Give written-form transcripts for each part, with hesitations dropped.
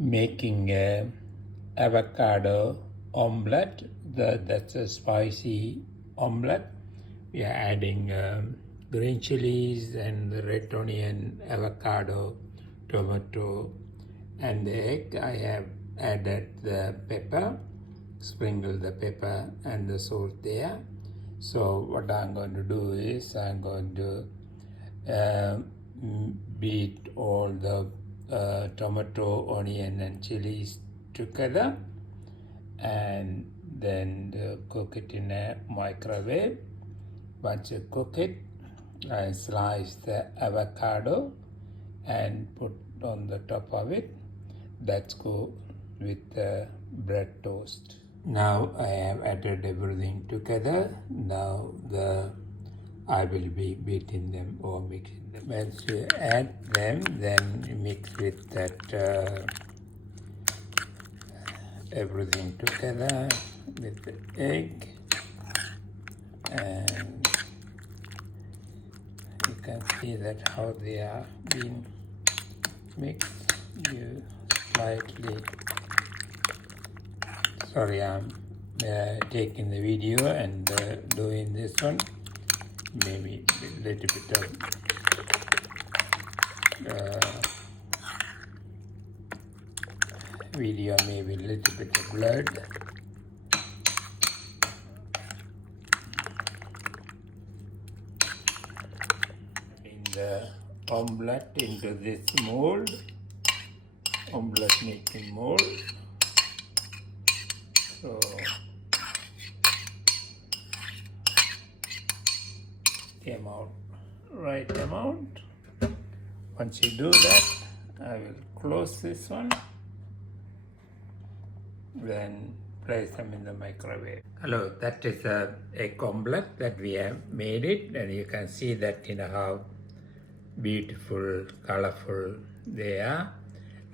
making a avocado omelette. That's a spicy omelette. We are adding green chilies and the red onion, avocado, tomato, and the egg. I have added the pepper, sprinkled the pepper and the salt there. So what I'm going to do is I'm going to beat all the tomato, onion and chilies together and then cook it in a microwave. Once you cook it, I slice the avocado and put on the top of it. That's go with the bread toast. Now I have added everything together. Now I will be beating them or mixing them. Once you add them, then you mix with that everything together with the egg, and you can see that how they are being mixed. You slightly, sorry, I'm taking the video and doing this one. Maybe a little bit of video, maybe a little bit of blood. In the omelette into this mold, omelette making mold. So came out right amount. Once you do that, I will close this one, then place them in the microwave. Hello, that is a egg omelette that we have made it, and you can see that how beautiful, colorful they are,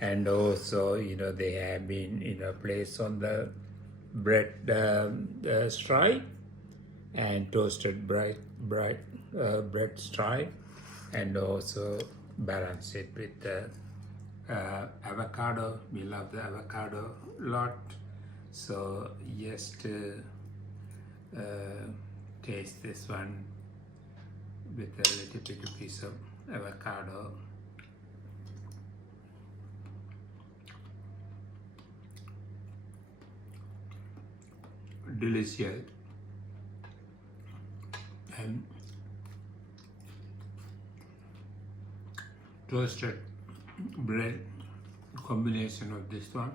and also they have been placed on the bread stripe and toasted bread stripe, and also balance it with the avocado. We love the avocado a lot, so just taste this one with a little bit of piece of avocado. Delicious. And toasted bread combination of this one,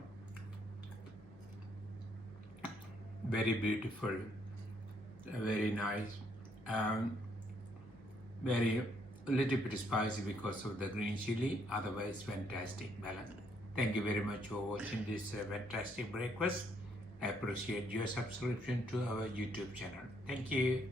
very beautiful, very nice, very a little bit spicy because of the green chili, otherwise fantastic balance. Thank you very much for watching this fantastic breakfast. I appreciate your subscription to our YouTube channel. Thank you.